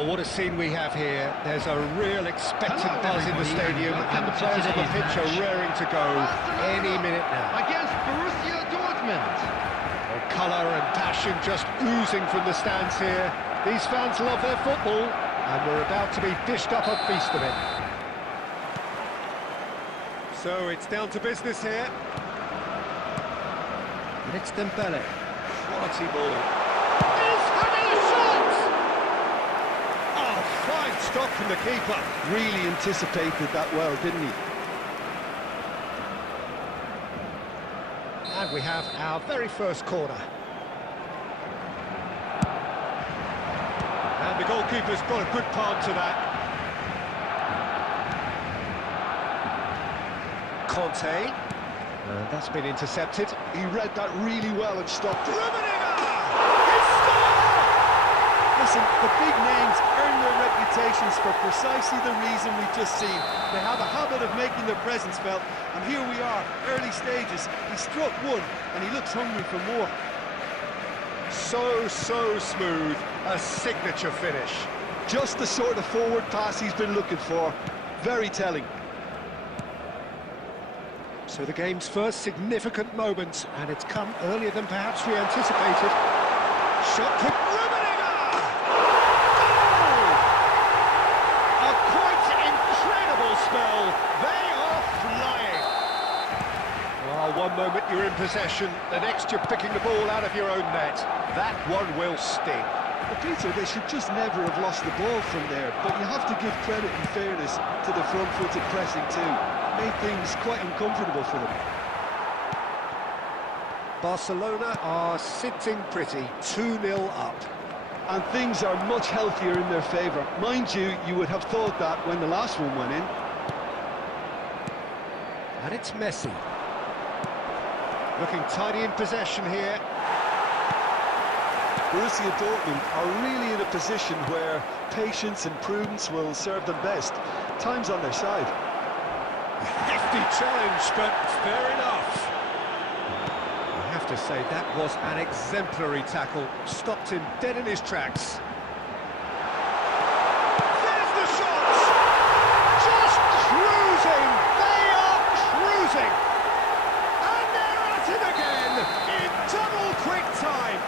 Well, what a scene we have here. There's a real expectant buzz in the stadium, and the players on the pitch are raring to go any minute now. Against Borussia Dortmund. Well, colour and passion just oozing from the stands here. These fans love their football, and we're about to be dished up a feast of it. So it's down to business here. And it's Dembele. Quality ball. He's having a shot! Oh, fine stop from the keeper. Really anticipated that well, didn't he? And we have our very first corner. And the goalkeeper's got a good palm to that. Conte. That's been intercepted. He read that really well and stopped it. Listen, the big names earn their reputations for precisely the reason we've just seen. They have a habit of making their presence felt, and here we are, early stages. He struck one, and he looks hungry for more. So smooth, a signature finish. Just the sort of forward pass he's been looking for. Very telling. So the game's first significant moment, and it's come earlier than perhaps we anticipated. Shot kick, Rummenigge! Goal! A quite incredible spell. They are flying. Well, one moment you're in possession, the next you're picking the ball out of your own net. That one will sting. But Peter, they should just never have lost the ball from there, but you have to give credit and fairness to the front-footed pressing too. Made things quite uncomfortable for them. Barcelona are sitting pretty, 2-0 up. And things are much healthier in their favour. Mind you, you would have thought that when the last one went in. And it's Messi. Looking tidy in possession here. Borussia Dortmund are really in a position where patience and prudence will serve them best. Time's on their side. Hefty challenge, but fair enough. I have to say, that was an exemplary tackle. Stopped him dead in his tracks. There's the shot! Just cruising! They are cruising! And they're at it again in double quick time.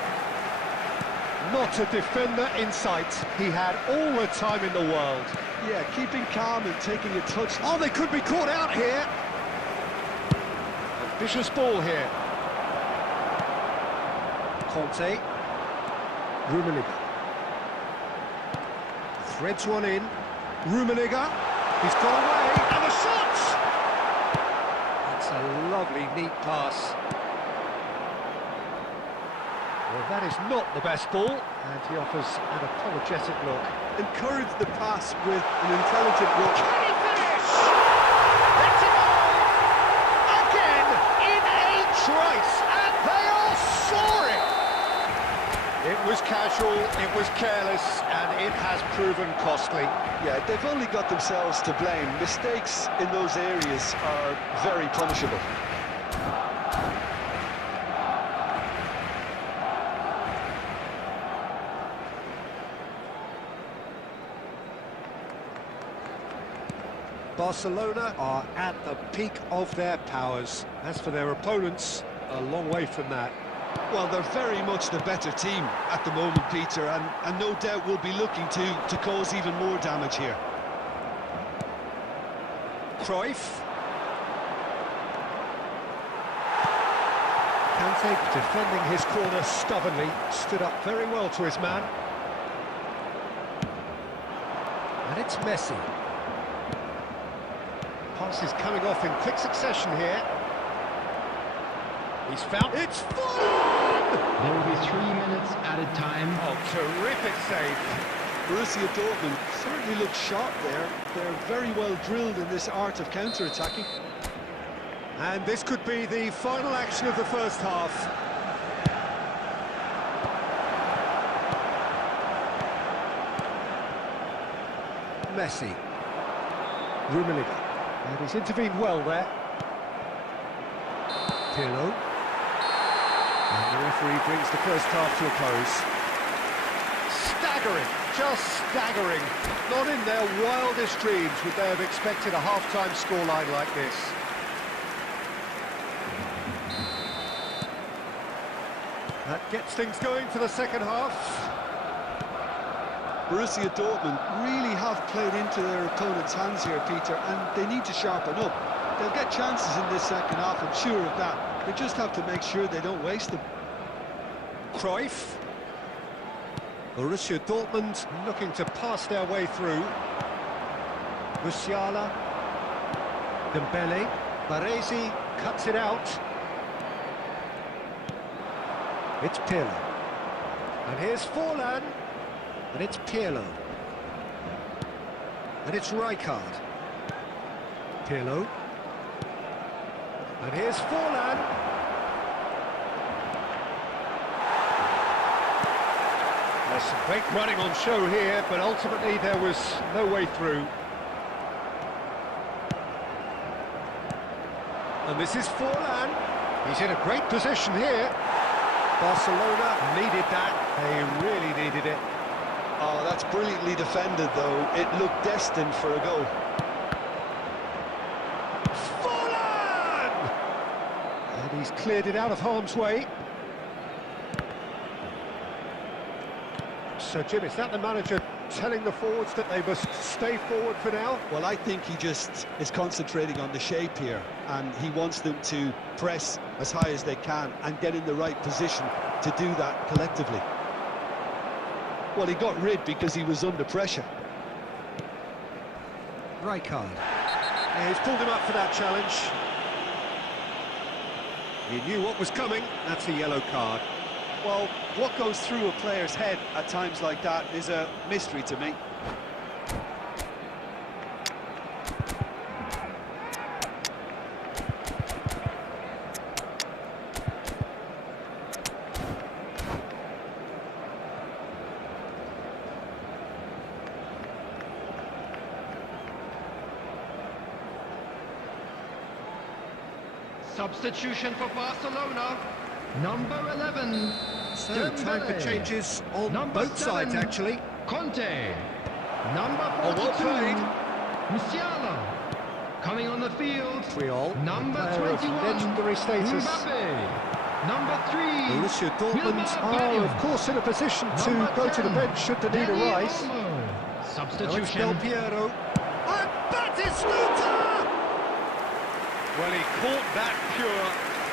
Not a defender in sight. He had all the time in the world. Yeah, keeping calm and taking a touch. Oh, they could be caught out here. A vicious ball here. Conte. Rummenigge. Threads one in. Rummenigge. He's got away. And the shot! That's a lovely, neat pass. Well, that is not the best ball, and he offers an apologetic look. Encourage the pass with an intelligent look. Can he finish? It's a goal! Again, in a trice, and they are soaring! It was casual, it was careless, and it has proven costly. Yeah, they've only got themselves to blame. Mistakes in those areas are very punishable. Barcelona are at the peak of their powers. As for their opponents, a long way from that. Well, they're very much the better team at the moment, Peter, and no doubt will be looking to cause even more damage here. Cruyff. Kante defending his corner stubbornly, stood up very well to his man. And it's Messi. Pass is coming off in quick succession here. He's found... It's fun! There will be 3 minutes added time. Oh, terrific save. Borussia Dortmund certainly look sharp there. They're very well drilled in this art of counter-attacking. And this could be the final action of the first half. Messi. Rummenigge. And he's intervened well there. Pirlo. And the referee brings the first half to a close. Staggering. just staggering. Not in their wildest dreams would they have expected a half-time scoreline like this. That gets things going for the second half. Borussia Dortmund really have played into their opponent's hands here, Peter, and they need to sharpen up. They'll get chances in this second half, I'm sure of that. They just have to make sure they don't waste them. Cruyff. Borussia Dortmund looking to pass their way through. Musiala. Dembele. Baresi cuts it out. It's Pirlo. And here's Forlan. And it's Pirlo. And it's Rijkaard. Pirlo. And here's Forlan. There's some great running on show here, but ultimately there was no way through. And this is Forlan. He's in a great position here. Barcelona needed that. They really needed it. Oh, that's brilliantly defended, though. It looked destined for a goal. Forlan! And he's cleared it out of harm's way. So, Jim, is that the manager telling the forwards that they must stay forward for now? Well, I think he just is concentrating on the shape here, and he wants them to press as high as they can and get in the right position to do that collectively. Well, he got rid because he was under pressure. Rijkaard. Yeah, he's pulled him up for that challenge. He knew what was coming. That's a yellow card. Well, what goes through a player's head at times like that is a mystery to me. Substitution for Barcelona. Number 11. So, time for changes on Number both sides, 7, actually. Conte. Number Oh, well 42. played. Musiala. Coming on the field. Friol, Number player of 21. legendary status. Mbappe. Number 3. Borussia Dortmund are, Wilma of course, in a position to Number go to the 10, bench should the need Dani arise. Olmo. Now it's Substitution. Del Piero. And Batistuta! Well, he caught that pure,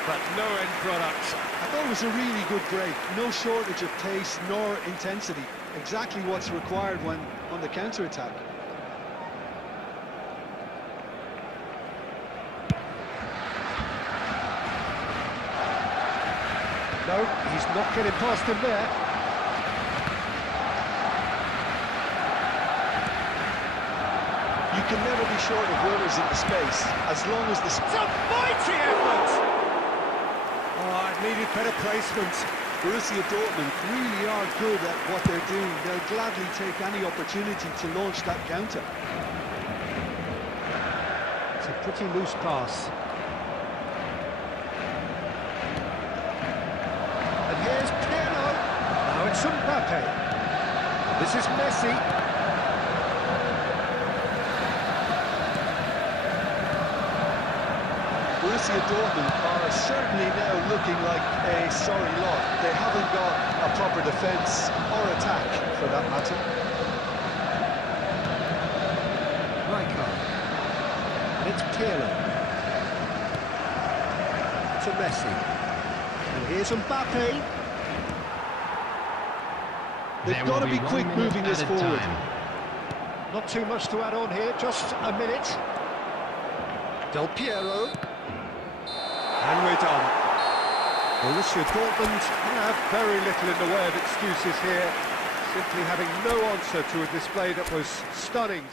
but no end product. I thought it was a really good break. No shortage of pace nor intensity. Exactly what's required when on the counter-attack. No, he's not getting past him there. You can never be short of runners in the space, as long as the... It's a mighty effort! Oh, it needed better placement. Borussia Dortmund really are good at what they're doing. They'll gladly take any opportunity to launch that counter. It's a pretty loose pass. And here's Pirlo. Now it's Mbappe. This is Messi. Borussia Dortmund are certainly now looking like a sorry lot. They haven't got a proper defence or attack, for that matter. Rijkaard. And it's Pirlo. To Messi. And here's Mbappe. They've got to be quick moving this forward. Not too much to add on here, just a minute. Del Piero. And we're done. Borussia Dortmund have very little in the way of excuses here, simply having no answer to a display that was stunning.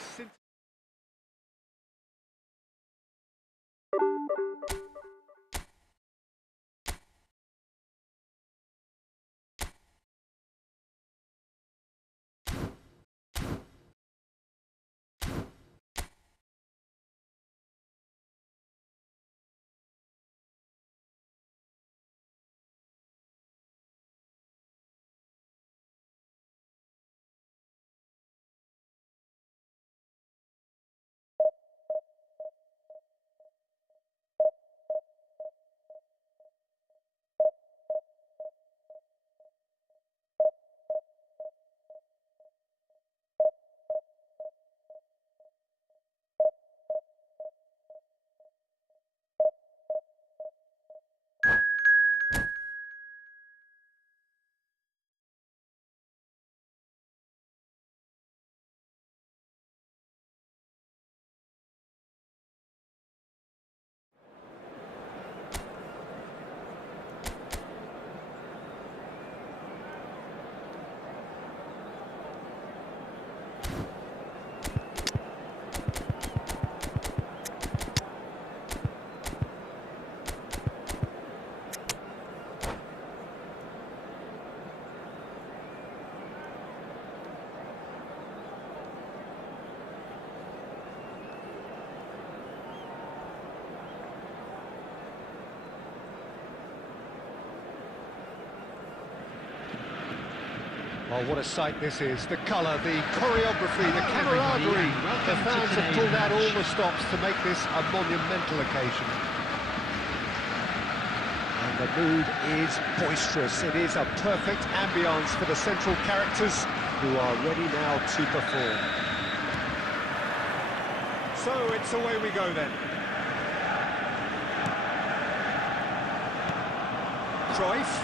Oh, what a sight this is. The colour, the choreography, the camaraderie. The fans have pulled out all the stops to make this a monumental occasion. And the mood is boisterous. It is a perfect ambience for the central characters who are ready now to perform. So it's away we go then. Cruyff.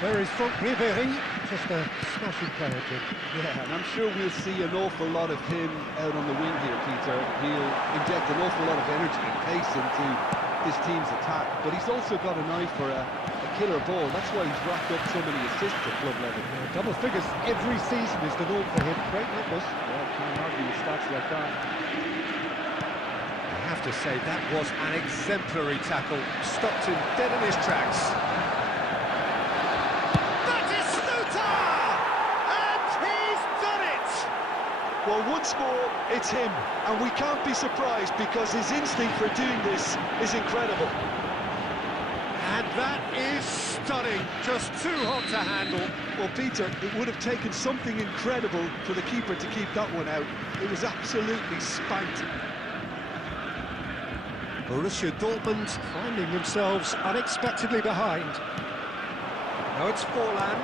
Where is Franck Ribéry? Just a smashing player, Jim. Yeah, and I'm sure we'll see an awful lot of him out on the wing here, Peter. He'll inject an awful lot of energy and pace into this team's attack, but he's also got an eye for a killer ball. That's why he's racked up so many assists at club level. Yeah, double figures every season is the norm for him. Great numbers. Yeah, can't argue with stats like that. I have to say, that was an exemplary tackle. Stopped him dead in his tracks. Well, once more, it's him, and we can't be surprised because his instinct for doing this is incredible. And that is stunning, just too hot to handle. Well, Peter, it would have taken something incredible for the keeper to keep that one out. It was absolutely spanked. Borussia Dortmund finding themselves unexpectedly behind. Now it's Forlan,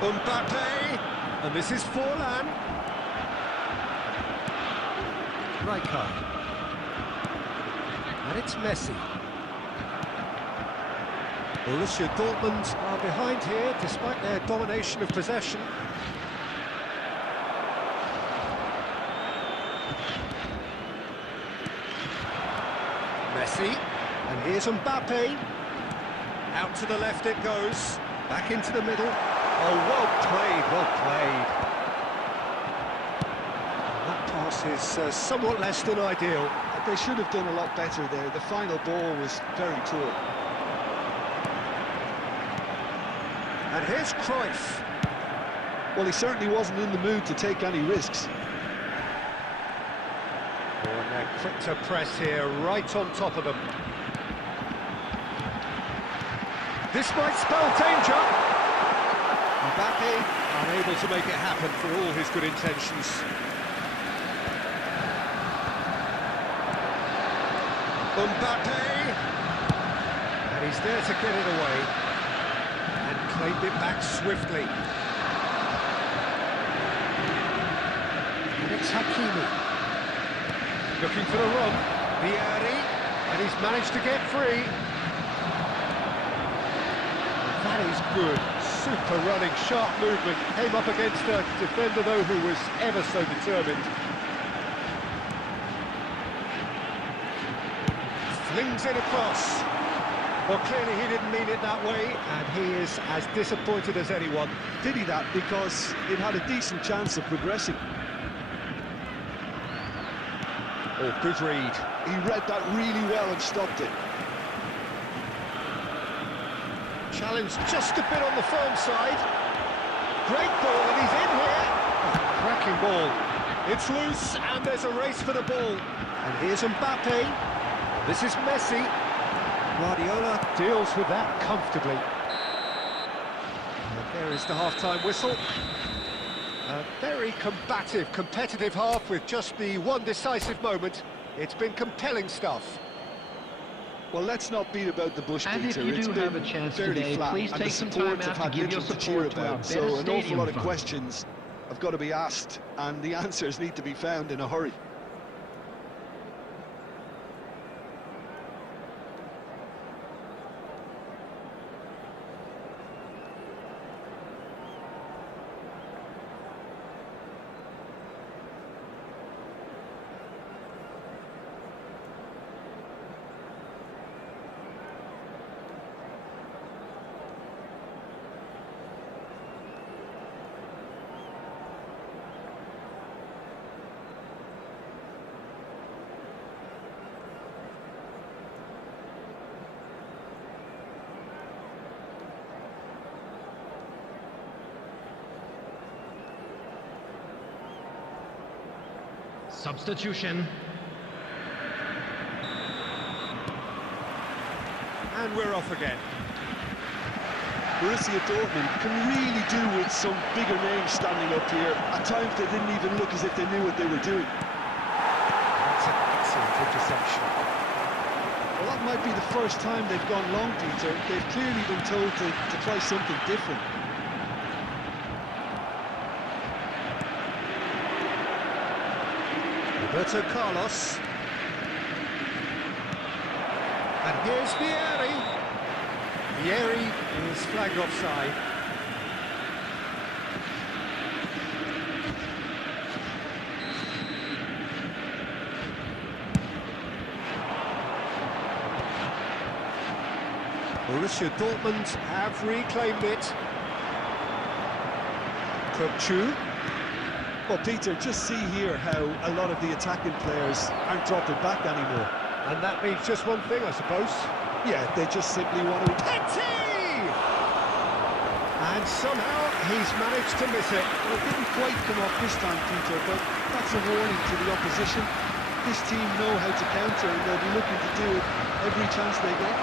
Mbappe, and this is Forlan. Rijkaard. And it's Messi. Borussia Dortmund are behind here despite their domination of possession. Messi, and here's Mbappe. Out to the left it goes, back into the middle. Oh, well played, well played. Is somewhat less than ideal. They should have done a lot better there. The final ball was very poor. And here's Cruyff. Well, he certainly wasn't in the mood to take any risks. Oh, and they're quick to press here, right on top of them. This might spell danger. Mbappe unable to make it happen for all his good intentions. Mbappe, and he's there to get it away, and claimed it back swiftly. And it's Hakimi, looking for the run, Vieri, and he's managed to get free. And that is good, super running, sharp movement, came up against a defender though who was ever so determined. Flings it across. Well, clearly he didn't mean it that way, and he is as disappointed as anyone. Did he that? Because it had a decent chance of progressing. Oh, good read. He read that really well and stopped it. Challenge just a bit on the firm side. Great ball, and he's in here. Oh, cracking ball. It's loose, and there's a race for the ball. And here's Mbappe. This is Messi. Guardiola deals with that comfortably. And there is the half-time whistle. A very combative, competitive half with just the one decisive moment. It's been compelling stuff. Well, let's not beat about the bush, and Peter. If you it's do been have a chance fairly today, flat, please and take the some time supporters out have to had give your little to cheer support to our about. better So an awful stadium lot of fund. questions have got to be asked, and the answers need to be found in a hurry. Substitution. And we're off again. Borussia Dortmund can really do with some bigger names standing up here. At times they didn't even look as if they knew what they were doing. That's an excellent interception. Well, that might be the first time they've gone long, Peter. They've clearly been told to try something different. Roberto Carlos. And here's Vieri. Vieri is flagged offside. Borussia Dortmund have reclaimed it. Kirkchu. Well, Peter, just see here how a lot of the attacking players aren't dropping back anymore. And that means just one thing, I suppose. Yeah, they just simply want to... Petty! And somehow he's managed to miss it. Well, it didn't quite come off this time, Peter, but that's a warning to the opposition. This team know how to counter, and they'll be looking to do it every chance they get.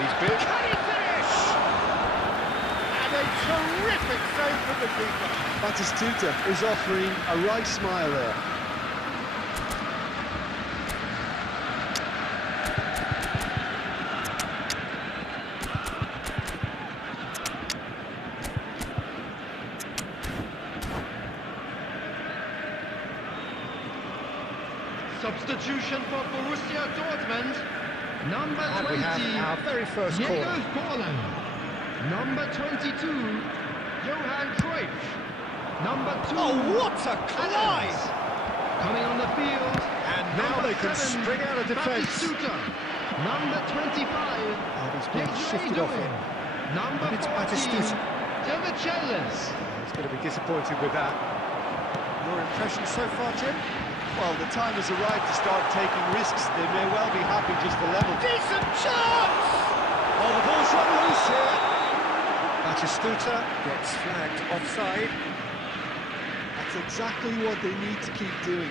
He's big. Can he finish? And a terrific save from the keeper. Batistuta is offering a wry smile there. Substitution for Borussia Dortmund. Number 20, And we have our very first Diego corner. Forlan. Number 22, Johan Cruyff. Number 2, Oh, what a collide! Adams. Coming on the field. And now number they can 7, spring out of defence. Batistuta. Number 25, And he's been shifted off Doing. him. Number And it's 14, Batistuta. Devichelis. He's going to be disappointed with that. Your impression so far, Jim? Well, the time has arrived to start taking risks. They may well be happy just to level. Decent chance! Oh, the ball's run loose here. Batistuta gets flagged offside. That's exactly what they need to keep doing.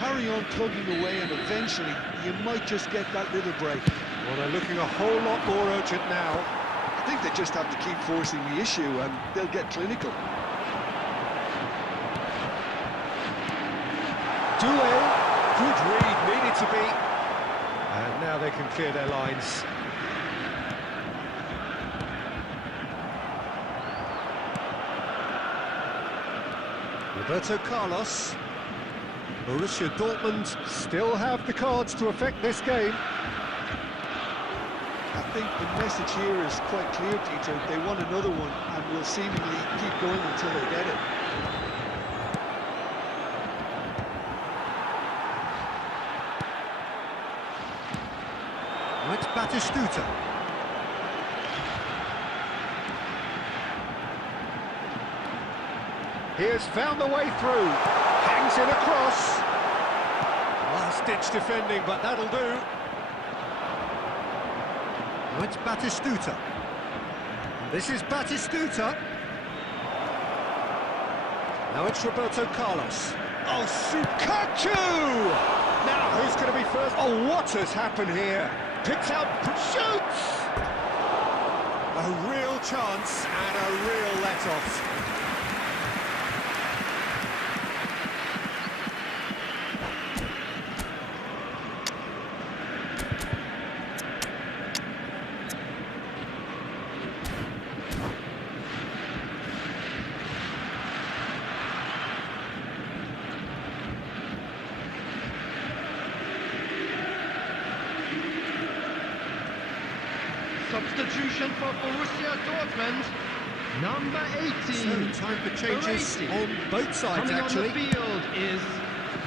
Carry on plugging away, and eventually you might just get that little break. Well, they're looking a whole lot more urgent now. I think they just have to keep forcing the issue, and they'll get clinical. Doué, good read, needed to be. And now they can clear their lines. Roberto Carlos. Borussia Dortmund still have the cards to affect this game. I think the message here is quite clear, Peter. They want another one, and will seemingly keep going until they get it. It's Batistuta. He has found the way through. Hangs it across. Last-ditch defending, but that'll do. Now it's Batistuta. This is Batistuta. Now it's Roberto Carlos. Oh, Kirkchu! Now, who's going to be first? Oh, what has happened here? Picks out, shoots! A real chance and a real let-off. Substitution for Borussia Dortmund. Number 18. So, time for changes Baresi. on both sides, Coming actually. on the field is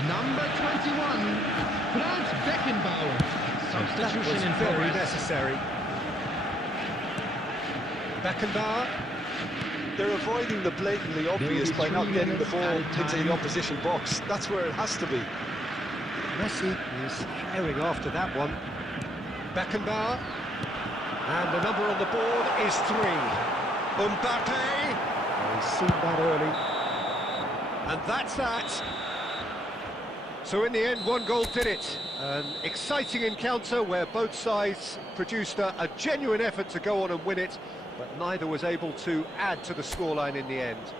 number 21, Franz Beckenbauer. Substitution That in was very progress. necessary. Beckenbauer. They're avoiding the blatantly obvious by not getting the ball into the opposition box. That's where it has to be. Messi is herring after that one. Beckenbauer. And the number on the board is 3. Mbappe. Oh, he's seen that early. And that's that. So in the end, one goal did it. An exciting encounter where both sides produced a genuine effort to go on and win it, but neither was able to add to the scoreline in the end.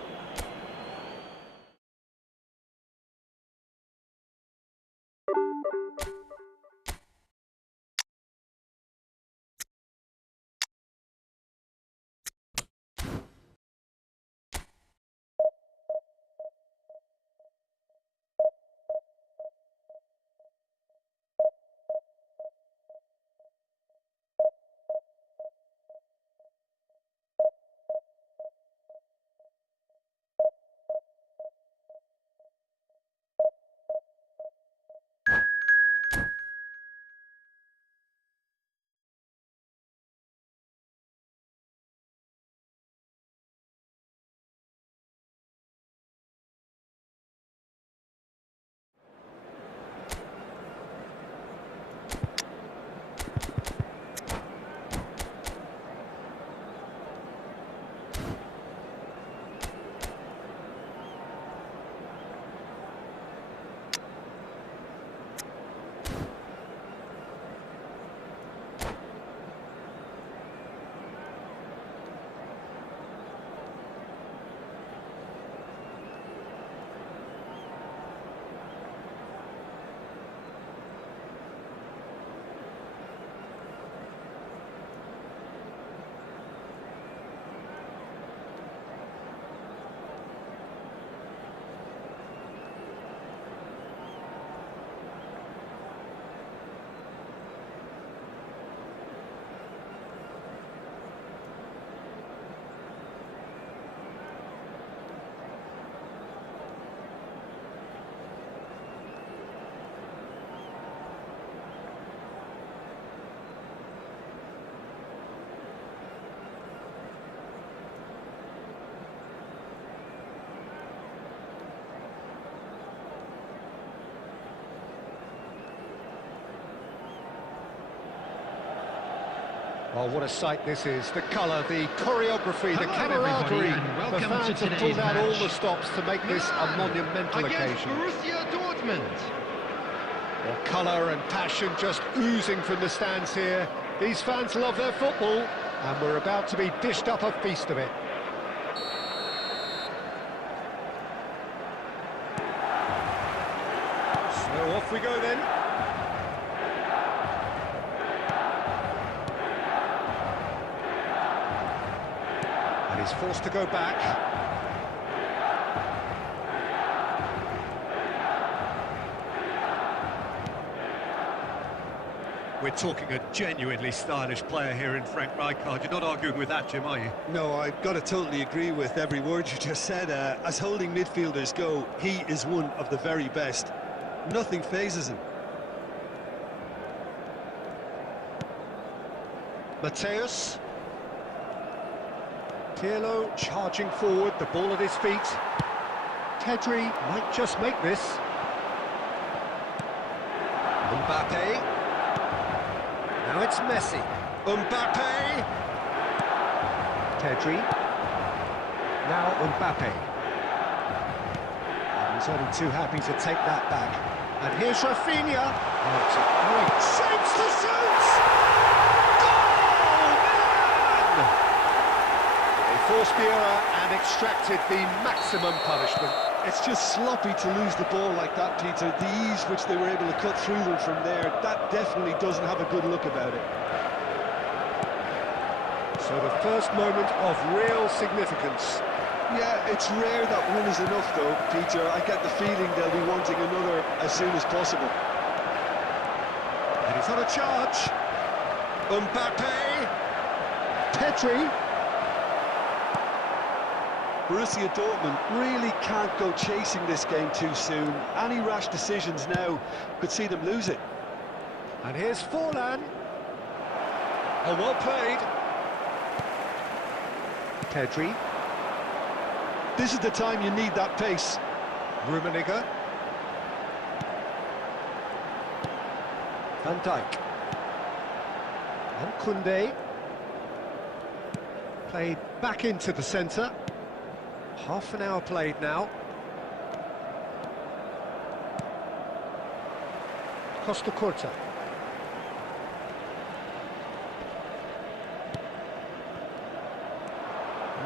Oh, what a sight this is. The colour, the choreography, the camaraderie. The fans have pulled out all the stops to make this a monumental occasion. Borussia Dortmund. Well, colour and passion just oozing from the stands here. These fans love their football, and we're about to be dished up a feast of it. So off we go then. And he's forced to go back. We're talking a genuinely stylish player here in Frank Rijkaard. You're not arguing with that, Jim, are you? No, I've got to totally agree with every word you just said. As holding midfielders go, he is one of the very best. Nothing phases him. Mateus. Pirlo charging forward, the ball at his feet. Pedri might just make this. Mbappe. Now it's Messi. Mbappe. Pedri. Now Mbappe. And he's only too happy to take that back. And here's Rafinha. Oh, it's a great shapes to shoot! Goal, man! They forced the error and extracted the maximum punishment. It's just sloppy to lose the ball like that, Peter. The ease which they were able to cut through them from there, that definitely doesn't have a good look about it. So the first moment of real significance. Yeah, it's rare that one is enough, though, Peter. I get the feeling they'll be wanting another as soon as possible. And he's on a charge. Mbappe. Pedri. Borussia Dortmund really can't go chasing this game too soon. Any rash decisions now could see them lose it. And here's Forlan. Oh, well played. Pedri. This is the time you need that pace. Rummenigge. Van Dijk. And Koundé. Played back into the centre. Half an hour played now. Costa Curta.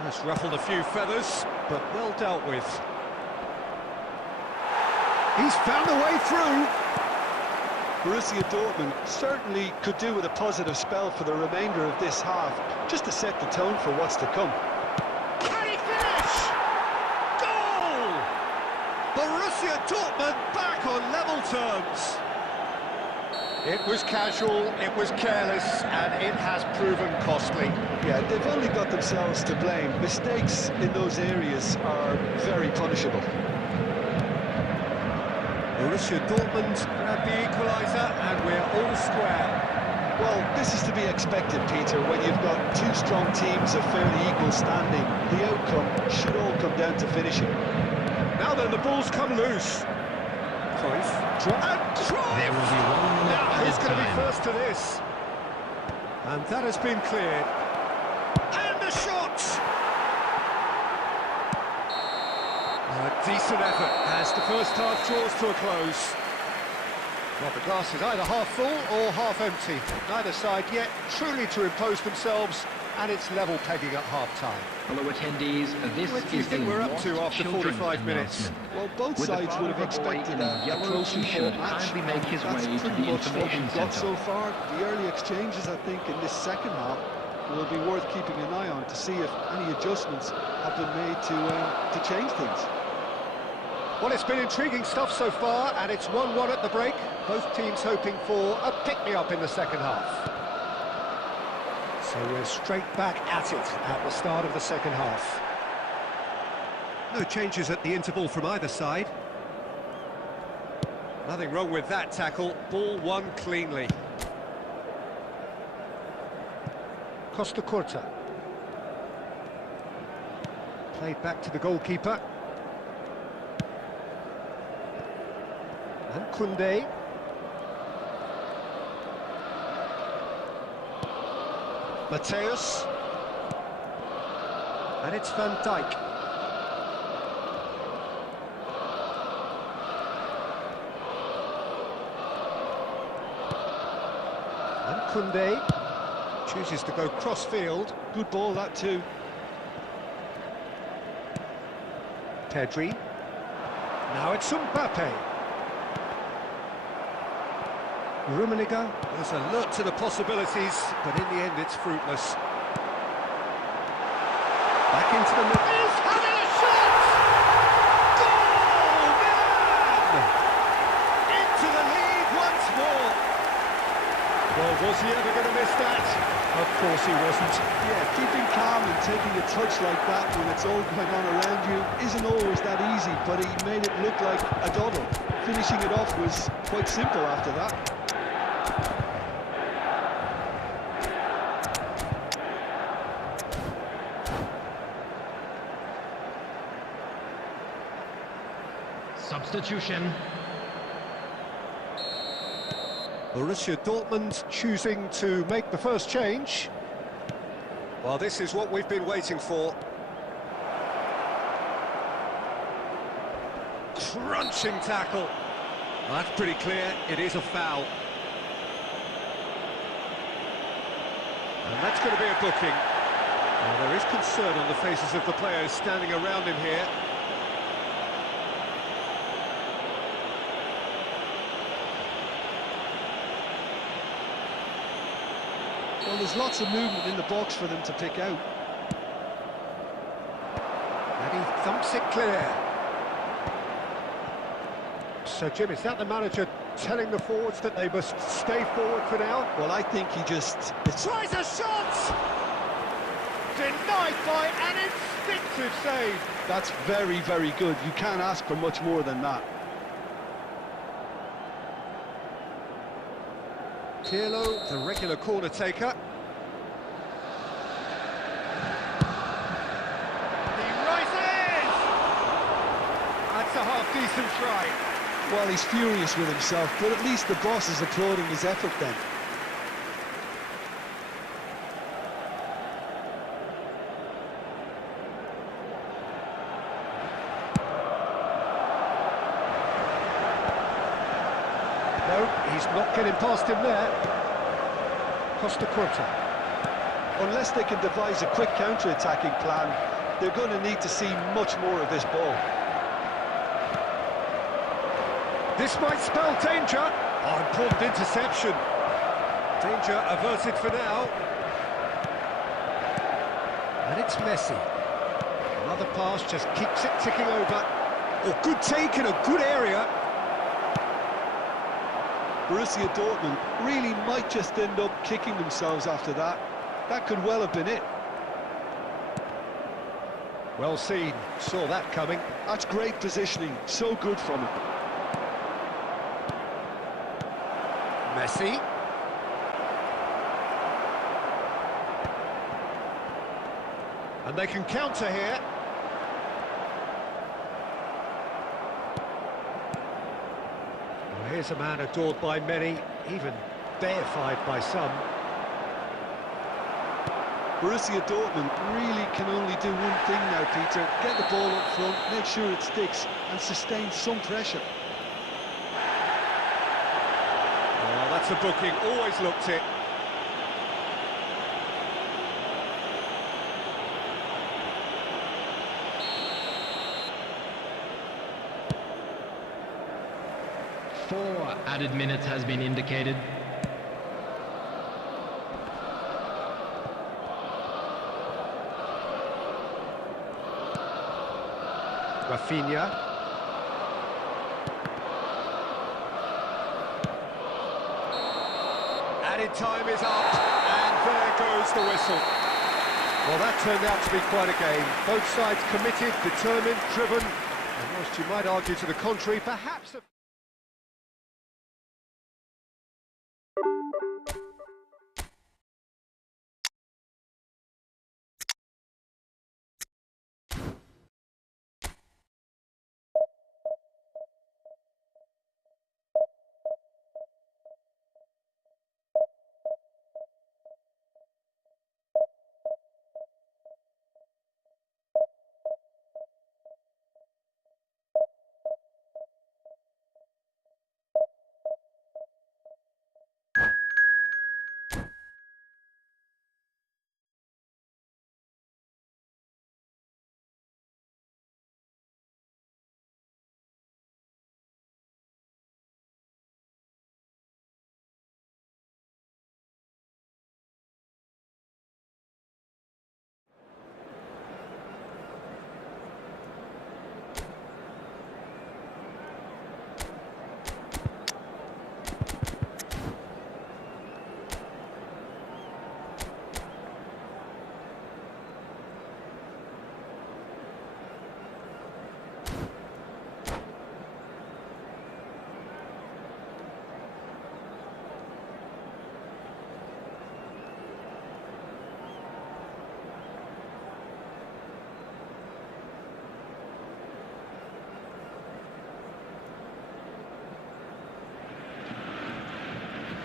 That's ruffled a few feathers, but well dealt with. He's found a way through. Borussia Dortmund certainly could do with a positive spell for the remainder of this half, just to set the tone for what's to come. Can he finish? Goal! Borussia Dortmund back on level terms. It was casual, it was careless, and it has proven costly. Yeah, they've only got themselves to blame. Mistakes in those areas are very punishable. Borussia Dortmund grab the equaliser, and we're all square. Well, this is to be expected, Peter, when you've got two strong teams of fairly equal standing. The outcome should all come down to finishing. Now then, the ball's come loose. Cruyff. And Cruyff! There will be 1 minute Now, who's going to be time. first to this? And that has been cleared. And a shot! A decent effort as the first half draws to a close. Well, the glass is either half full or half empty. Neither side yet truly to impose themselves, and it's level pegging at half-time. Hello attendees, this What do you is think the we're up to Lost after Children 45 minutes? announcement. Well, both Would the sides father would have of a boy expected in a a yellow close and t-shirt fought match. kindly make his That's way to pretty the much what information we've got centre. so far. The early exchanges, I think, in this second half will be worth keeping an eye on to see if any adjustments have been made to change things. Well, it's been intriguing stuff so far, and it's 1-1 at the break. Both teams hoping for a pick-me-up in the second half. So we're straight back at it at the start of the second half. No changes at the interval from either side. Nothing wrong with that tackle. Ball won cleanly. Costa Curta. Played back to the goalkeeper. And Koundé. Mateus. And it's Van Dijk. And Koundé chooses to go cross-field. Good ball, that too. Pedri. Now it's Mbappe. Rummenigge. There's a look to the possibilities, but in the end it's fruitless. Back into the middle. He's having a shot! Goal, Milan! Into the lead once more. Well, was he ever going to miss that? Of course he wasn't. Yeah, keeping calm and taking a touch like that when it's all going on around you isn't always that easy, but he made it look like a doddle. Finishing it off was quite simple after that. Substitution. Borussia Dortmund choosing to make the first change. Well, this is what we've been waiting for. Crunching tackle. That's pretty clear, it is a foul. And that's going to be a booking. Well, there is concern on the faces of the players standing around him here. Well, there's lots of movement in the box for them to pick out. And he thumps it clear. So, Jim, is that the manager telling the forwards that they must stay forward for now? Well, I think he just... Tries a shot! Denied by an instinctive save. That's very, very good. You can't ask for much more than that. Pirlo, the regular corner taker. He rises! That's a half-decent try. Well, he's furious with himself, but at least the boss is applauding his effort then. No, he's Not getting past him there. Costa Curta. Unless they can devise a quick counter-attacking plan, they're going to need to see much more of this ball. This might spell danger. Oh, important interception. Danger averted for now. And it's Messi. Another pass just keeps it ticking over. Oh, good take in a good area. Borussia Dortmund really might just end up kicking themselves after that. That could well have been it. Well seen, saw that coming. That's great positioning, so good from him. Messi. And they can counter here. Well, here's a man adored by many, even deified by some. Borussia Dortmund really can only do one thing now, Peter. Get the ball up front, make sure it sticks, and sustain some pressure. Oh, that's a booking, always looked it. Four added minutes has been indicated. Rafinha. Added time is up, and there goes the whistle. Well, that turned out to be quite a game. Both sides committed, determined, driven, and whilst you might argue to the contrary, perhaps...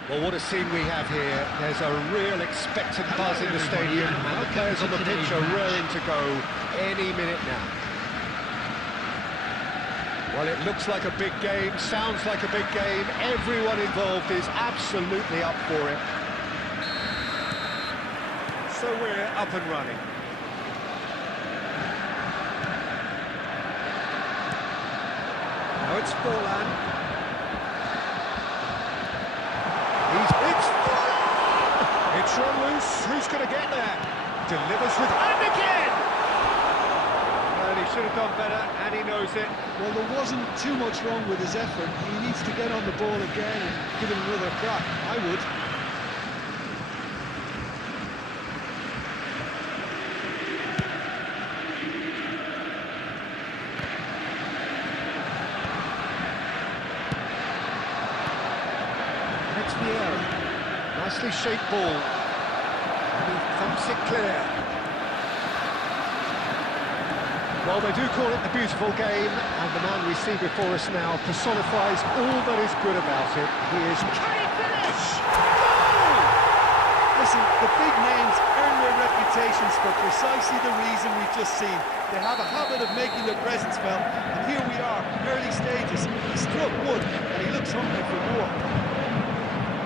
Well, what a scene we have here. There's a real expectant buzz in the stadium, and the players on the pitch are raring to go any minute now. Well, it looks like a big game, sounds like a big game. Everyone involved is absolutely up for it. So we're up and running. Now it's Forlan. It's run loose, who's going to get there? Delivers with, and again! And he should have done better, and he knows it. Well, there wasn't too much wrong with his effort. He needs to get on the ball again and give it another crack. I would. Next Vieira. Nicely shaped ball, and he thumps it clear. Well, they do call it the beautiful game, and the man we see before us now personifies all that is good about it. He is... Can he finish? Goal! Listen, the big names earn their reputations for precisely the reason we've just seen. They have a habit of making their presence felt, and here we are, early stages. He struck one, and he looks hungry for more.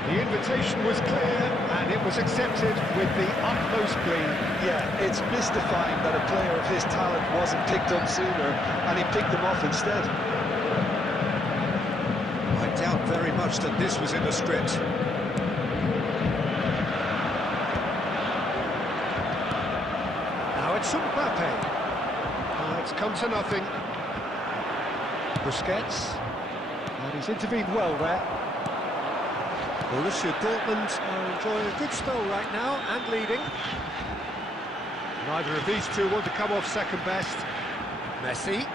The invitation was clear, and it was accepted with the utmost glee. Yeah, it's mystifying that a player of his talent wasn't picked up sooner, and he picked them off instead. I doubt very much that this was in the script. Now it's Mbappe. It's come to nothing. Busquets. And he's intervened well there. Borussia Dortmund are enjoying a good spell right now and leading. Neither of these two want to come off second best. Messi.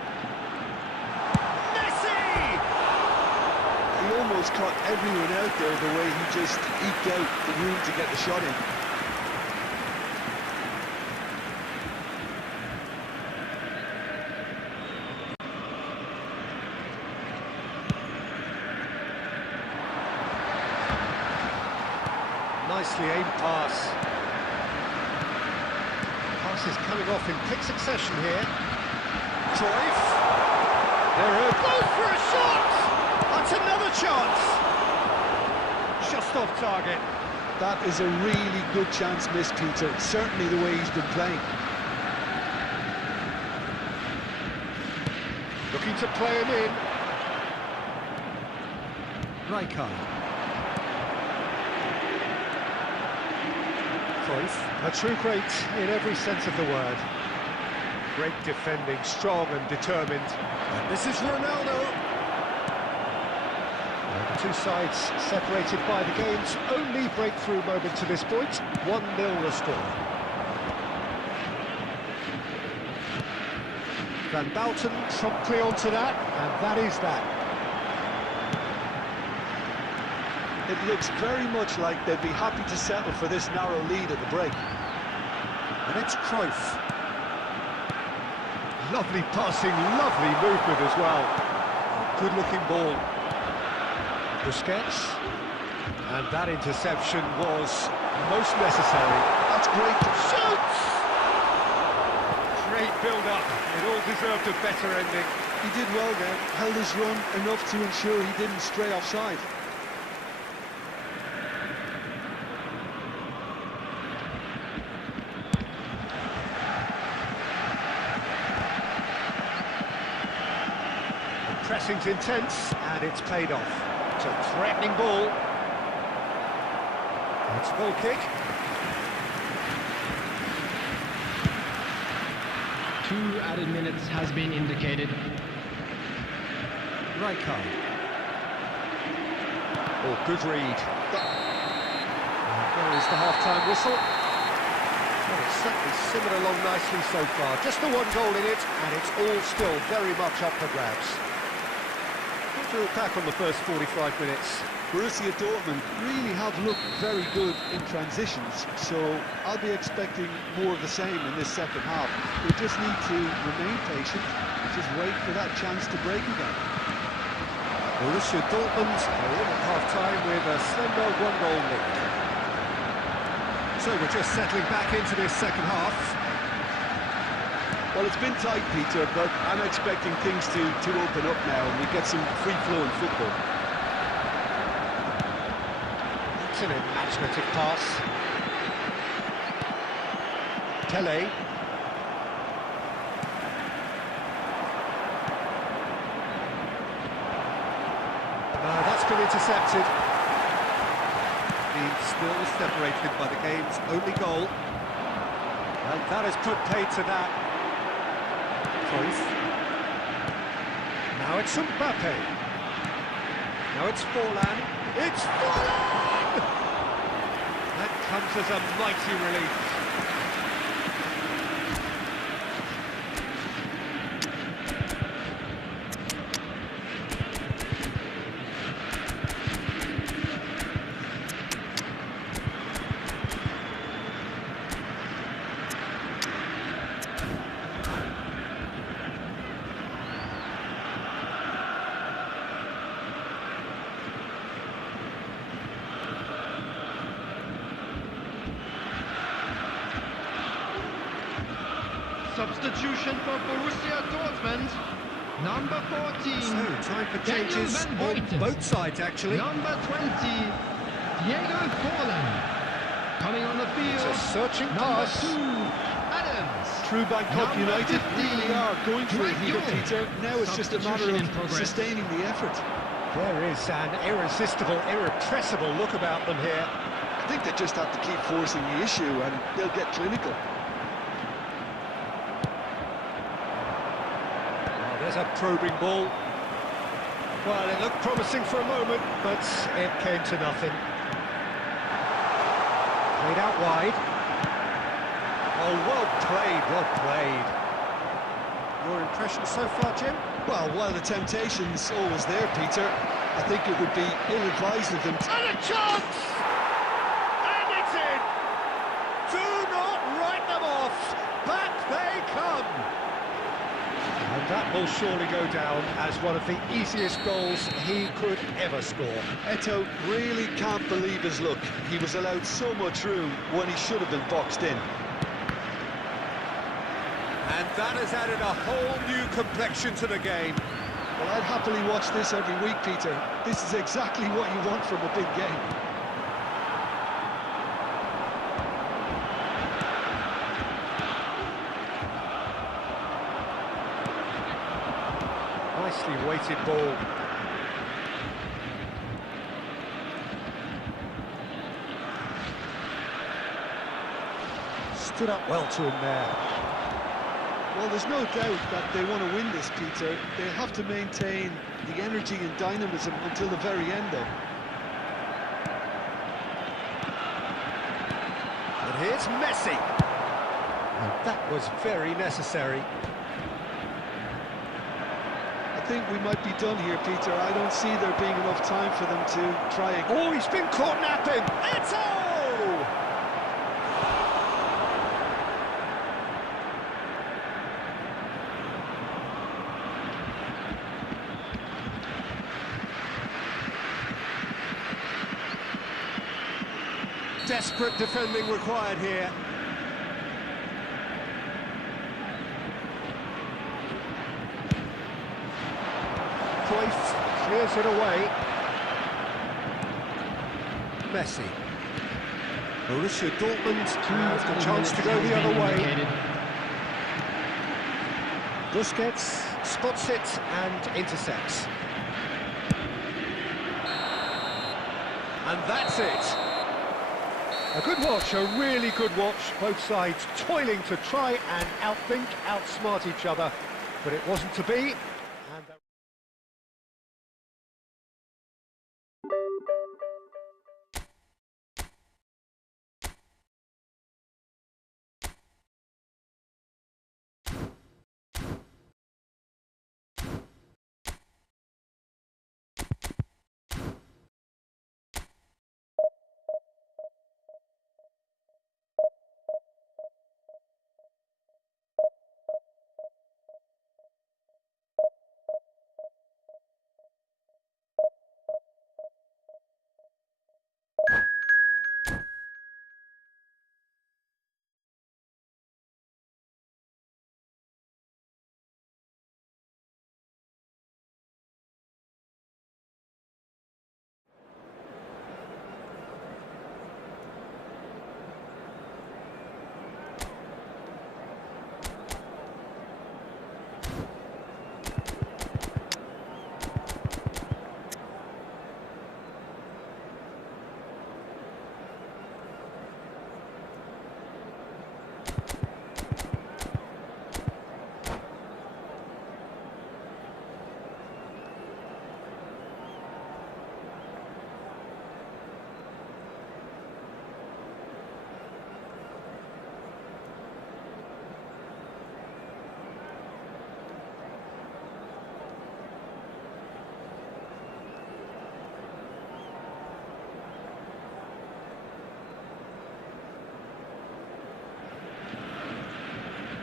He almost caught everyone out there the way he just eked out the room to get the shot in. Nicely aimed pass. Pass is coming off in quick succession here. Cruyff. They're both for a shot! That's another chance! Just off target. That is a really good chance missed, Peter. Certainly the way he's been playing. Looking to play him in. Rijkaard. Cruyff, a true great in every sense of the word. Great defending, strong and determined. And this is Ronaldo. The two sides separated by the game's only breakthrough moment to this point. 1-0 the score. Van Bouten promptly onto that, and that is that. It looks very much like they'd be happy to settle for this narrow lead at the break. And it's Cruyff. Lovely passing, lovely movement as well. Good-looking ball. Busquets. And that interception was most necessary. That's great. Shoots! Great build-up. It all deserved a better ending. He did well there, held his run enough to ensure he didn't stray offside. Pressing's intense, and it's paid off. It's a threatening ball. It's a goal kick. 2 added minutes has been indicated. Rijkaard. Oh, good read. There is the half-time whistle. Well, it's certainly simmered along nicely so far. Just the one goal in it, and it's all still very much up for grabs. Drew it back on the first 45 minutes. Borussia Dortmund really have looked very good in transitions, so I'll be expecting more of the same in this second half. They just need to remain patient, just wait for that chance to break again. Borussia Dortmund are in at half-time with a slender 1-goal lead. So we're just settling back into this second half. Well, it's been tight, Peter, but I'm expecting things to open up now and we get some free-flowing football. It's an imaginative pass. Tele. That's been intercepted. He's still separated by the game's only goal. And that has put paid to that. Cruyff. Now it's Mbappe. Now it's Forlan. It's Forlan! That comes as a mighty relief. Substitution for Borussia Dortmund. Number 14. So, time for changes on both sides, actually. Number 20. Diego Forlan. Coming on the field, It's a searching number pass. 2, Adams. True Bangkok Number United 15, really are going for it here, Dwight Peter. Now it's just a matter Substitution in of progress. sustaining the effort. There is an irresistible, irrepressible look about them here. I think they just have to keep forcing the issue and they'll get clinical. Oh, there's a probing ball. Well, it looked promising for a moment, but it came to nothing. Played out wide. Oh, well played, well played. Your impression so far, Jim? Well, while the temptation's always there, Peter, I think it would be ill-advised of them to... And a chance! And it's in! Do not write them off! Back they come! And that will surely go down as one of the easiest goals he could ever score. Eto really can't believe his luck. He was allowed so much room when he should have been boxed in. And that has added a whole new complexion to the game. Well, I'd happily watch this every week, Peter. This is exactly what you want from a big game. Nicely weighted ball. Stood up well to him there. Well, there's no doubt that they want to win this, Peter. They have to maintain the energy and dynamism until the very end, though. And here's Messi. And that was very necessary. I think we might be done here, Peter. I don't see there being enough time for them to try again. Oh, he's been caught napping. Eto! Desperate defending required here. Cruyff clears it away. Messi. Borussia Dortmund has the chance to go the other way. Busquets spots it and intercepts. And that's it. A good watch, a really good watch. Both sides toiling to try and outthink, outsmart each other. But it wasn't to be. And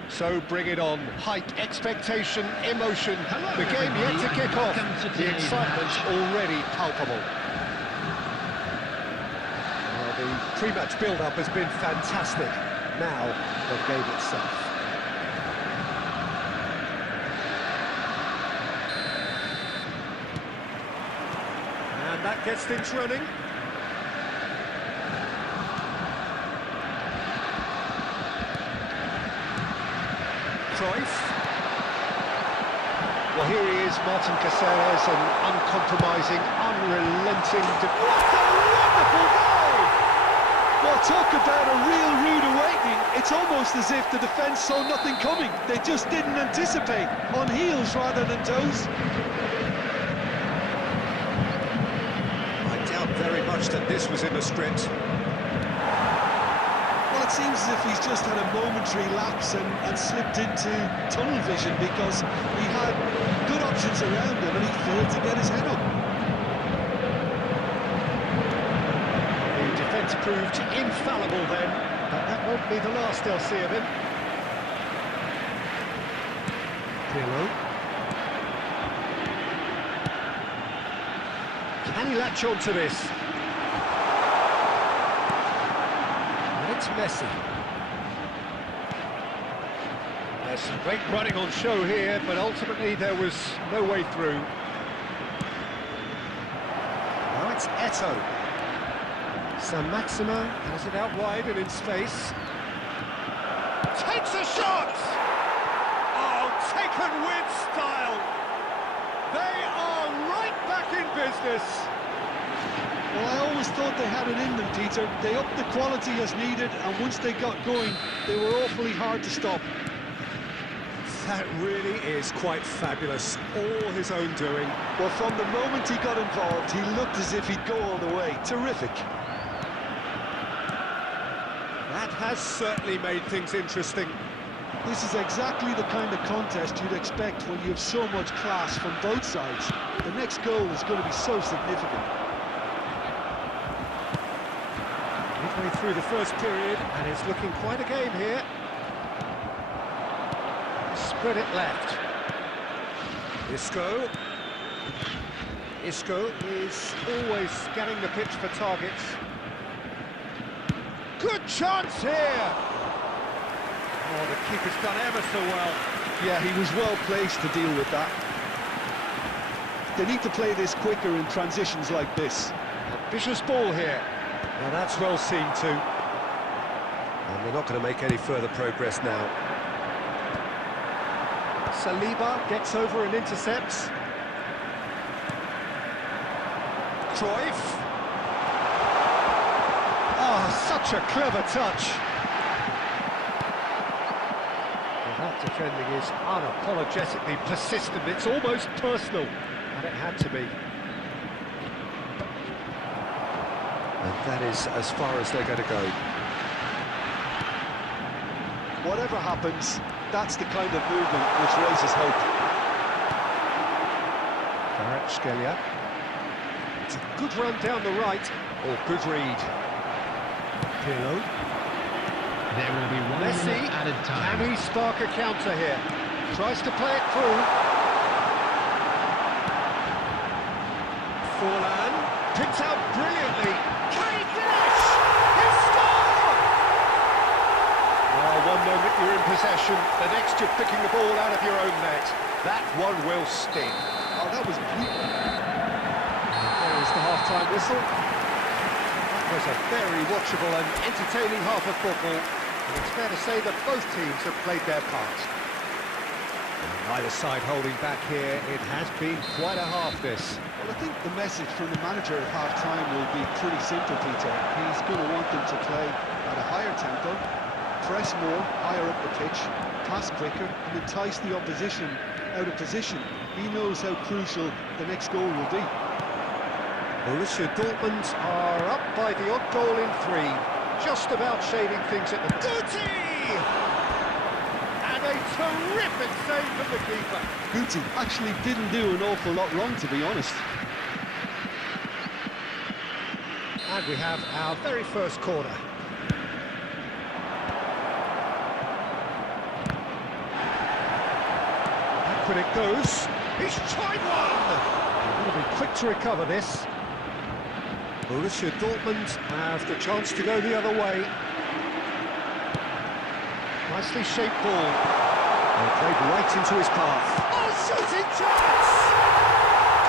so bring it on. Hype, expectation, emotion. Hello, The game yet to everybody. kick off. Welcome to The today's excitement's match. already palpable. Well, the pre-match build-up has been fantastic. Now, the game itself. And that gets things running. Cruyff. Well, here he is, Martin Caceres, an uncompromising, unrelenting... What a wonderful goal! Well, talk about a real rude awakening. It's almost as if the defence saw nothing coming. They just didn't anticipate, on heels rather than toes. I doubt very much that this was in the script. Well, it seems as if he's just had a momentary lapse and slipped into tunnel vision because he had good options around him and he failed to get his head up. The defence proved infallible then, but that won't be the last they'll see of him. Pirlo. Can he latch on to this? And it's Messi. There's some great running on show here, but ultimately there was no way through. Now it's Eto'o. San Maxima has it out wide and in space. Takes a shot! Oh, taken with style! They are right back in business! Well, I always thought they had it in them, Peter. They upped the quality as needed, and once they got going, they were awfully hard to stop. That really is quite fabulous, all his own doing. Well, from the moment he got involved, he looked as if he'd go all the way. Terrific. That has certainly made things interesting. This is exactly the kind of contest you'd expect when you have so much class from both sides. The next goal is going to be so significant. Midway through the first period, and it's looking quite a game here. Spread it left. Isco. Isco is always scanning the pitch for targets. Good chance here! Oh, the keeper's done ever so well. Yeah, he was well placed to deal with that. They need to play this quicker in transitions like this. Ambitious ball here. Now that's well seen too. And they're not going to make any further progress now. Saliba gets over and intercepts. Cruyff. Oh, such a clever touch. Well, that defending is unapologetically persistent. It's almost personal, and it had to be. And that is as far as they're going to go. Whatever happens, that's the kind of movement which raises hope. Kvaratskhelia. It's a good run down the right, or good read. Pirlo. There will be 1 Messi, minute added time. can he spark a counter here? Tries to play it through. Forlan picks out brilliantly. Can he finish? He scored! Well, one moment you're in possession, the next you're picking the ball out of your own net. That one will sting. Oh, that was beautiful. There is the half-time whistle. That was a very watchable and entertaining half of football. And it's fair to say that both teams have played their part. And neither side holding back here. It has been quite a half, this. Well, I think the message from the manager at half-time will be pretty simple, Peter. He's going to want them to play at a higher tempo, press more, higher up the pitch, pass quicker, and entice the opposition out of position. He knows how crucial the next goal will be. Borussia Dortmund are up by the odd goal in 3, just about shading things at the... Guti! And a terrific save from the keeper. Guti actually didn't do an awful lot wrong, to be honest. And we have our very first corner. Back when it goes. He's tried one! He'll be quick to recover this. Borussia Dortmund have the chance to go the other way. Nicely shaped ball. And played right into his path. Oh, shooting chance!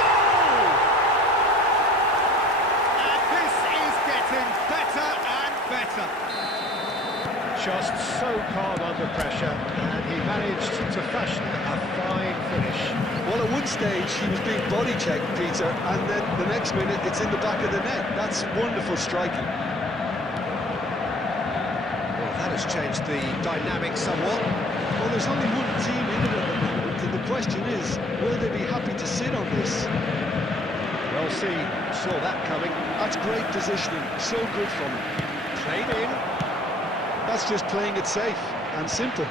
Goal! And this is getting better and better. Just so calm under pressure, and he managed to fashion a fine finish. Well, at one stage he was being body checked, Peter, and then the next minute it's in the back of the net. That's wonderful striking. Well, that has changed the dynamic somewhat. Well, there's only one team in it at the moment, and the question is, will they be happy to sit on this? Well, saw that coming. That's great positioning, so good from him. Played in. That's just playing it safe and simple.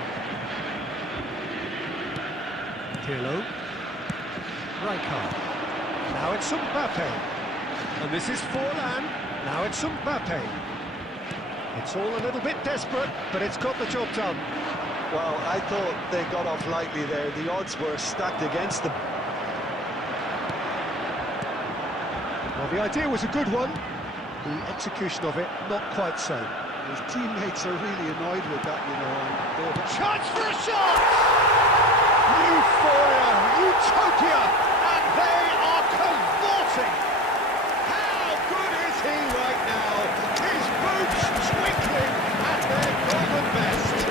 Pirlo. Rijkaard. Now it's Mbappe. And this is Forlan. Now it's Mbappe. It's all a little bit desperate, but it's got the job done. Well, I thought they got off lightly there. The odds were stacked against them. Well, the idea was a good one. The execution of it, not quite so. His teammates are really annoyed with that, you know. Chance for a shot! Euphoria, utopia, and they are cavorting. How good is he right now? His boots twinkling at their golden best.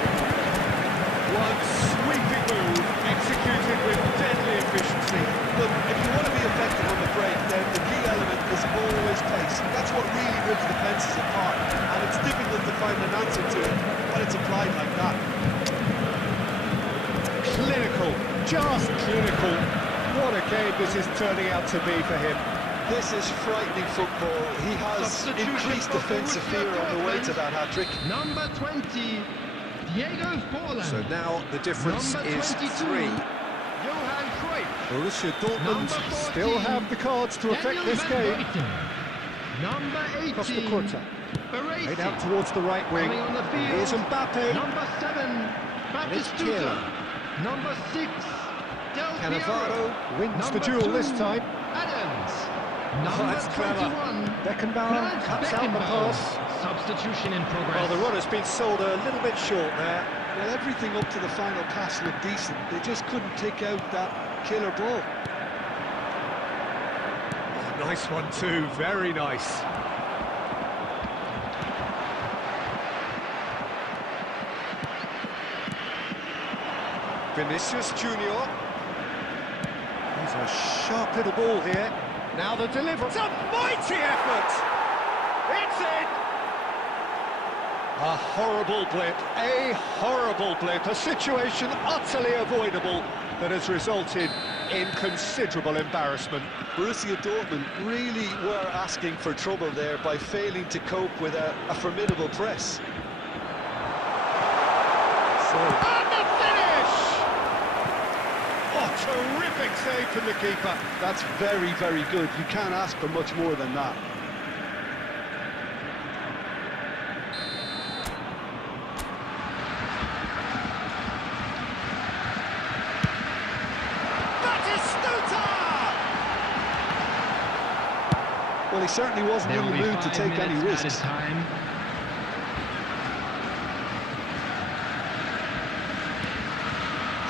One sweeping move, executed with deadly efficiency. Look, if you want to be effective on the break, then the key element is always pace. That's what really rips defences apart, and it's difficult to find an answer to it when it's applied like that. Clinical, just clinical. What a game this is turning out to be for him. This is frightening football. He has increased defensive fear on the way to that hat-trick. Number 20, Diego Forlan. So now the difference Number is 22, 3. Johan Cruyff. Borussia Dortmund Number 14, still have the cards to affect Daniel this Van game. Buyten. Number 18, Costa Curta. Baresi. Made out towards the right wing. Coming on the field. Here's Mbappe. Number 7, it's Batistuta. Number 6, Del Cannavaro Piero. wins Number the duel 2, this time. Adams. Oh, Number that's clever. 21, Beckenbauer Franz cuts out the Beckenbauer. pass. Substitution in progress. Well, the run has been sold a little bit short there. Well, everything up to the final pass looked decent. They just couldn't pick out that killer ball. Oh, nice one too, very nice. Vinicius Junior. He's a sharp little ball here. Now the delivery. It's a mighty effort! It's in! A horrible blip, a situation utterly avoidable that has resulted in considerable embarrassment. Borussia Dortmund really were asking for trouble there by failing to cope with a formidable press. And the finish! Oh, terrific save from the keeper. That's very, very good. You can't ask for much more than that. Well, he certainly wasn't in the mood to take any risks.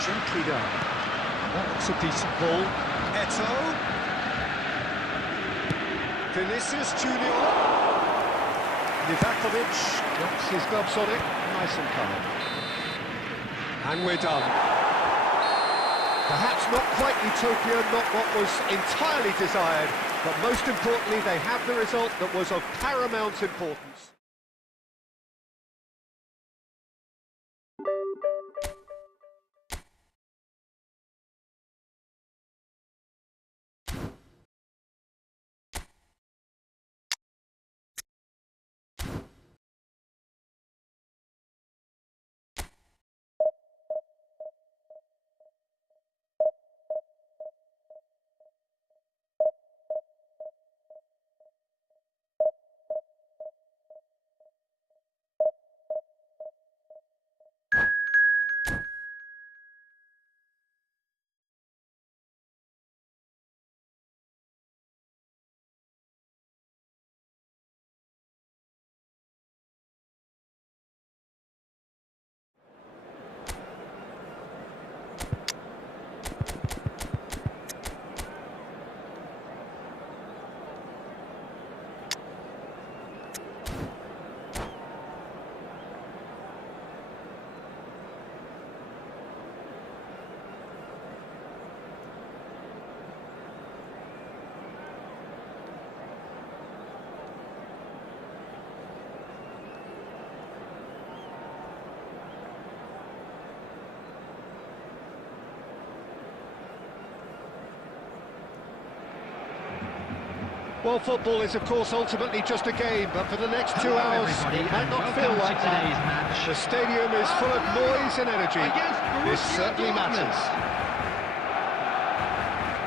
Jean-Prida. That looks a decent ball. Eto'o. Vinicius Junior. Livakovic drops his gloves on it. Nice and calm. And we're done. Perhaps not quite utopia, not what was entirely desired, but most importantly, they have the result that was of paramount importance. Well, football is, of course, ultimately just a game, but for the next 2 Hello, hours, everybody, it might and not feel welcome like to today's that. match. The stadium is full of noise and energy. Against This Borussia certainly Dortmund. matters.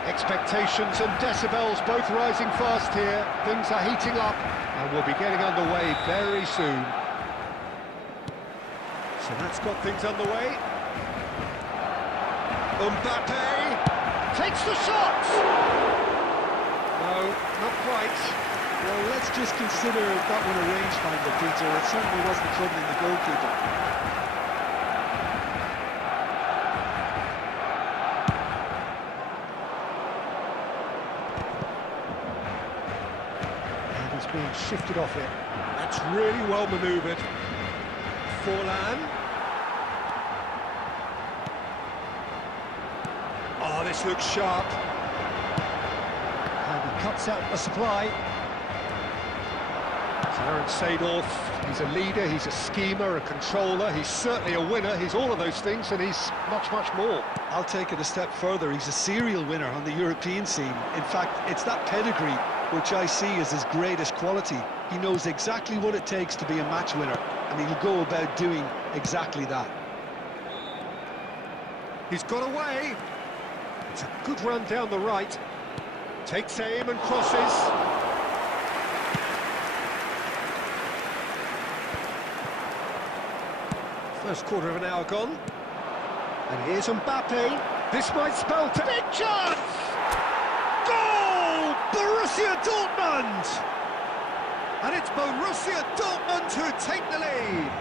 Expectations and decibels both rising fast here. Things are heating up, and we'll be getting underway very soon. So that's got things underway. Mbappe takes the shot! No, not quite. Well, let's just consider that one a rangefinder, Peter. It certainly wasn't troubling the goalkeeper. And he's being shifted off it. That's really well manoeuvred. Forlan. Oh, this looks sharp. And he cuts out the supply. Terence Seedorf, he's a leader, he's a schemer, a controller, he's certainly a winner, he's all of those things, and he's much, much more. I'll take it a step further. He's a serial winner on the European scene. In fact, it's that pedigree which I see as his greatest quality. He knows exactly what it takes to be a match winner, and he'll go about doing exactly that. He's got away. It's a good run down the right. Takes aim and crosses. First quarter of an hour gone. And here's Mbappe. This might spell big chance! Goal! Borussia Dortmund! And it's Borussia Dortmund who take the lead.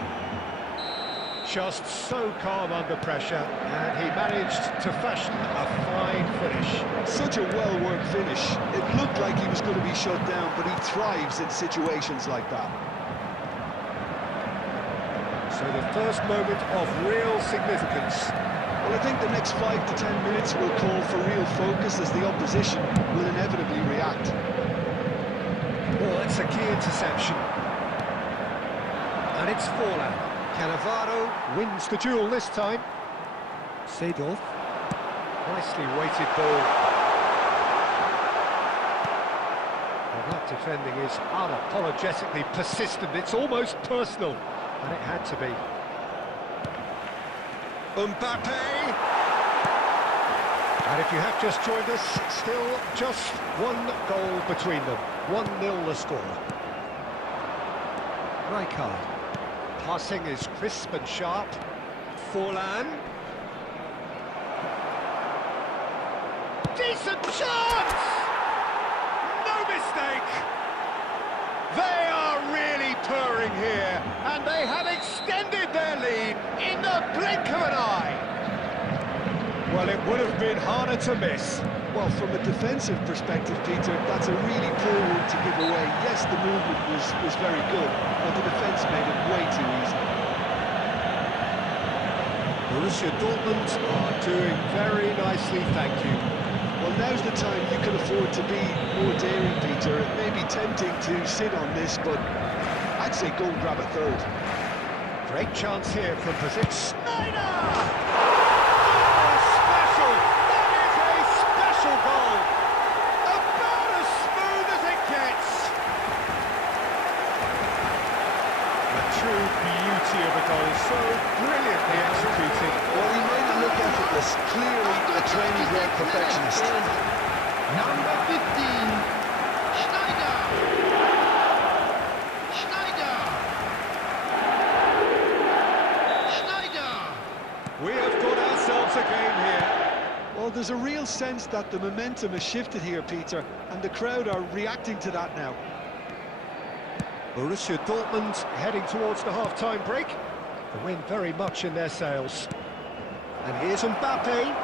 Just so calm under pressure, and he managed to fashion a fine finish. Such a well-worked finish. It looked like he was going to be shut down, but he thrives in situations like that. So the first moment of real significance. Well, I think the next 5 to 10 minutes will call for real focus as the opposition will inevitably react. Well, it's a key interception. And it's Forlan. Cannavaro wins the duel this time. Seedorf. Nicely weighted ball. Well, that defending is unapologetically persistent. It's almost personal. And it had to be. Mbappe! And if you have just joined us, still just one goal between them. 1-0 the score. Rijkaard. Passing is crisp and sharp. Forlan. Decent chance! No mistake! They are really purring here, and they have extended their lead in the blink of an eye. Well, it would have been harder to miss. Well, from a defensive perspective, Peter, that's a really poor one to give away. Yes, the movement was very good, but the defence made it way too easy. Borussia Dortmund are doing very nicely, thank you. Well, now's the time you can afford to be more daring, Peter. It may be tempting to sit on this, but I'd say go and grab a third. Great chance here from position. Snyder! Goal. About as smooth as it gets. A true beauty of a goal, so brilliantly executed. Well, he made it look effortless. Clearly a training-bred perfectionist. Number 15, Schneider. Schneider. We have got ourselves a game here. Well, there's a real sense that the momentum has shifted here, Peter, and the crowd are reacting to that now. Borussia Dortmund heading towards the half-time break. The wind very much in their sails. And here's Mbappe.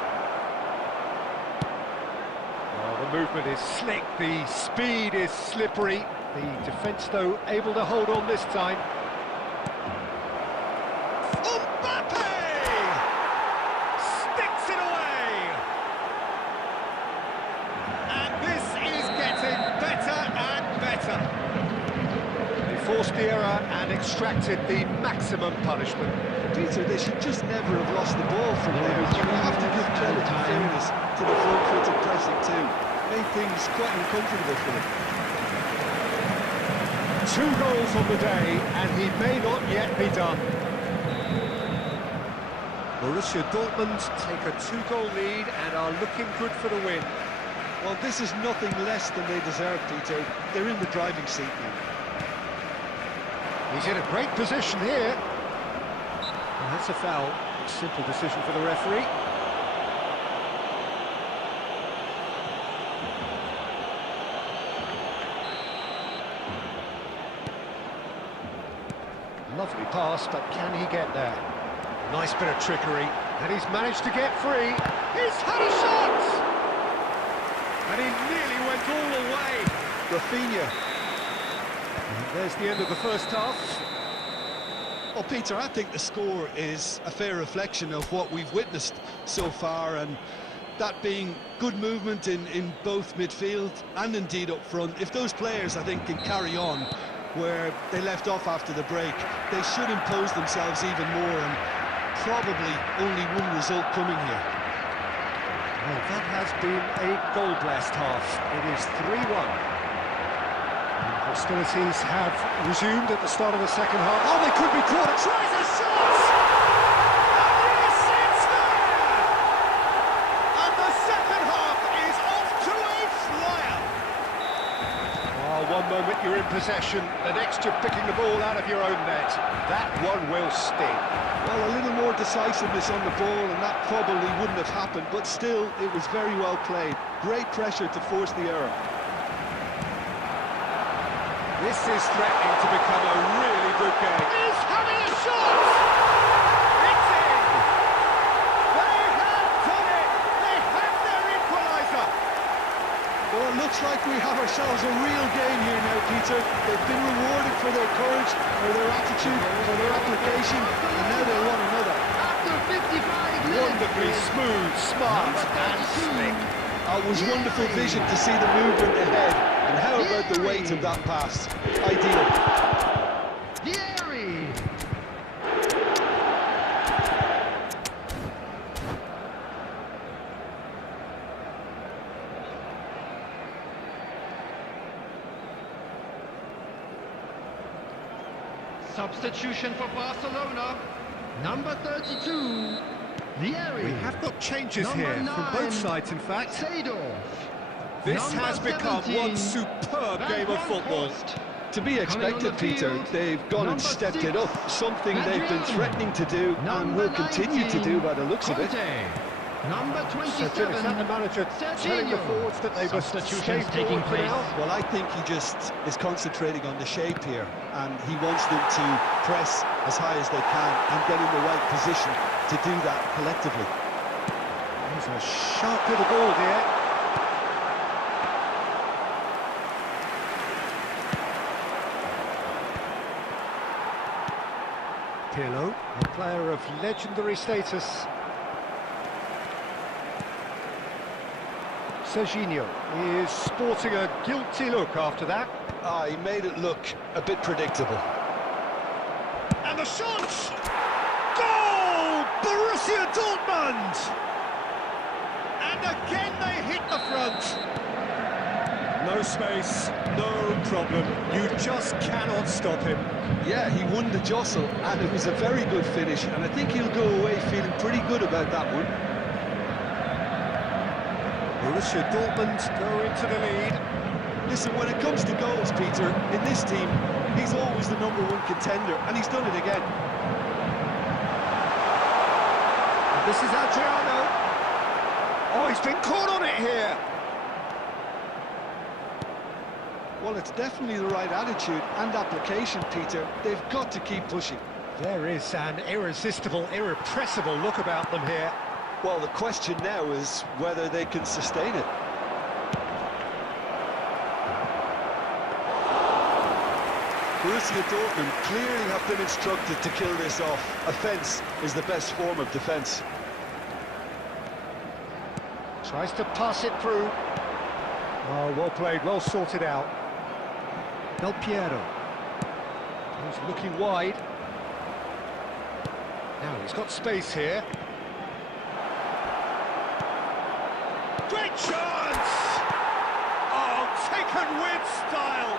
Oh, the movement is slick, the speed is slippery. The defence, though, able to hold on this time. Mbappe! Sticks it away! And this is getting better and better. They forced the error and extracted the maximum punishment. Peter, they should just never have lost the ball from there. You have to give credit and fairness to the front-footed pressing too. Made things quite uncomfortable for them. 2 goals on the day, and he may not yet be done. Borussia Dortmund take a 2-goal lead and are looking good for the win. Well, this is nothing less than they deserve, Peter. They're in the driving seat now. He's in a great position here. And that's a foul. Simple decision for the referee. Lovely pass, but can he get there? Nice bit of trickery, and he's managed to get free. He's had a shot! And he nearly went all the way. Rafinha. And there's the end of the first half. Well, Peter, I think the score is a fair reflection of what we've witnessed so far, and that being good movement in both midfield and indeed up front. If those players, I think, can carry on where they left off after the break, they should impose themselves even more, and probably only one result coming here. Well, that has been a goal-blessed half. It is 3-1. Hostilities have resumed at the start of the second half. Oh, they could be caught. Tries a shot! And yes, it's there! And the second half is off to a flyer. Oh, one moment you're in possession, the next you're picking the ball out of your own net. That one will sting. Well, a little more decisiveness on the ball, and that probably wouldn't have happened, but still, it was very well played. Great pressure to force the error. This is threatening to become a really good game. He's having a shot! It's in! They have done it! They have their equaliser! Well, it looks like we have ourselves a real game here now, Peter. They've been rewarded for their courage, for their attitude, for their application, and now they want another. After 55 minutes. Wonderfully smooth, smart, and slick. It was wonderful vision to see the movement ahead, and how about the weight of that pass? Ideal. Vieri. Substitution for Barcelona. Number 32. Vieri. We have got changes Number here from 9, both sides, in fact. Seedorf. This Number has become 17, one superb game of football. To be expected, Peter. They've gone and stepped it up, something they've been threatening to do and will continue to do by the looks of it. Number So, 27. Jim, is that the manager telling the forwards that they must stay taking forward for place. now? Well, I think he just is concentrating on the shape here, and he wants them to press as high as they can and get in the right position to do that collectively. There's a sharp little ball here. Pirlo, a player of legendary status. Serginho is sporting a guilty look after that. He made it look a bit predictable. And the shot! Goal! Borussia Dortmund! And again they hit the front. No space, no problem. You just cannot stop him. Yeah, he won the jostle, and it was a very good finish, and I think he'll go away feeling pretty good about that one. Borussia Dortmund go into the lead. Listen, when it comes to goals, Peter, in this team, he's always the #1 contender, and he's done it again. And this is Adriano. Oh, he's been caught on it here. Well, it's definitely the right attitude and application, Peter. They've got to keep pushing. There is an irresistible, irrepressible look about them here. Well, the question now is whether they can sustain it. Borussia Dortmund clearly have been instructed to kill this off. Offence is the best form of defence. Tries to pass it through. Oh, well played, well sorted out. Del Piero. He's looking wide. Now he's got space here. Great chance! Oh, taken with style.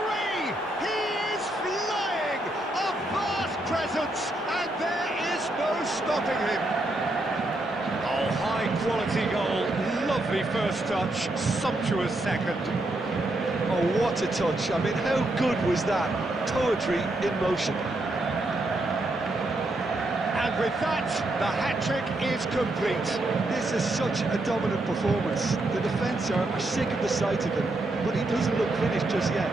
three! He is flying! A vast presence, and there is no stopping him. Oh, high-quality goal. Lovely first touch, sumptuous second. Oh, what a touch. I mean, how good was that? Poetry in motion. And with that, the hat-trick is complete. This is such a dominant performance. The defence are sick of the sight of him, but he doesn't look finished just yet.